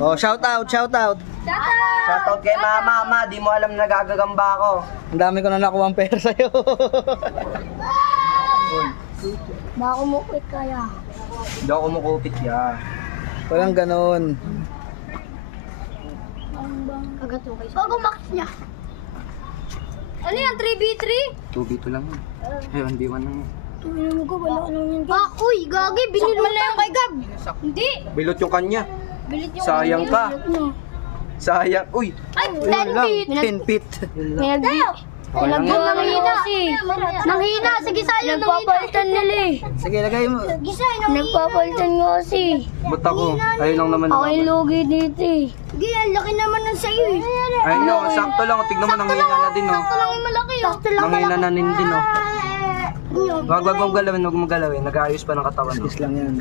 Oh, shout out, shout out. Shoutout kay mama, ma, di mo alam na nagagagamba ako. Ang dami ko na nakuha ang pera sa'yo. Baka kumukit kaya. Hindi ako kumukupit ya. Walang ganon. Kagatukay siya. Bago max niya. Ano yan? 3v3? 2v2 lang yun. Ayun, di man lang yun. Tumino mo ko, wala nang yan. Uy, gagi, binilo mo na yung kay Gab. Hindi. Bilot yung kanya. Bilit yung Sayang ka. Sayang. Uy! Ay, 10 feet. 10 feet. Okay lang yan. Nanghina kasi. Nanghina, sige sayang. Nagpapalitan nila eh. Sige, lagay mo. Gisay, nagpapalitan nga kasi. Ba't ako? Ayun lang naman. Ako yung lugi dito eh. Sige, ang laki naman ng sayo eh. Ayun nyo, sakto lang. Tignan mo, nanghina na din oh. Sakto lang yung malaki oh. Sakto lang Nanghina na din oh. Wag mong galawin, wag mong galawin. Nag-aayos pa ng katawan. Is lang yan.